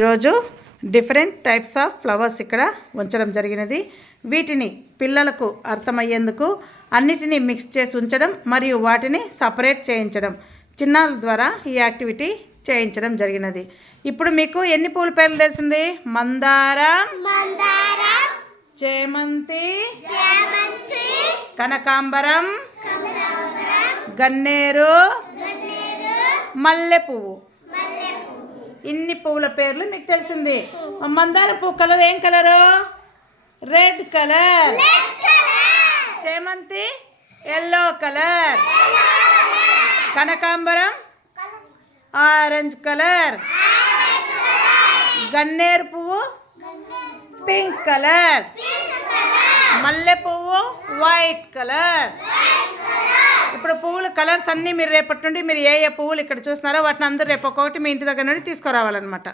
ఈరోజు different types of flowers ఇక్కడ ఉంచడం జరిగినది. వీటిని పిల్లలకు అర్థమయ్యేందుకు అన్నిటినీ మిక్స్ చేసి ఉంచడం మరియు వాటిని సపరేట్ చేయించడం చిన్నారుల ద్వారా ఈ యాక్టివిటీ చేయించడం జరిగినది. ఇప్పుడు మీకు ఎన్ని పూల పేర్లు తెలిసింది? మందారం, చేమంతి, కనకాంబరం, గన్నేరు, మల్లె పువ్వు. ఇన్ని పువ్వుల పేర్లు మీకు తెలిసింది. మందార పువ్వు కలర్ ఏం కలరు? Red colour. చేమంతి ఎల్లో కలర్. కనకాంబరం ఆరెంజ్ కలర్. గన్నేరు పువ్వు పింక్ కలర్. మల్లె పువ్వు వైట్ కలర్. ఇప్పుడు పువ్వుల కలర్స్ అన్నీ మీరు రేపటి నుండి మీరు ఏ పువ్వులు ఇక్కడ చూస్తున్నారో వాటిని అందరూ రేపు ఒక్కొక్కటి మీ ఇంటి దగ్గర నుండి తీసుకురావాలన్నమాట.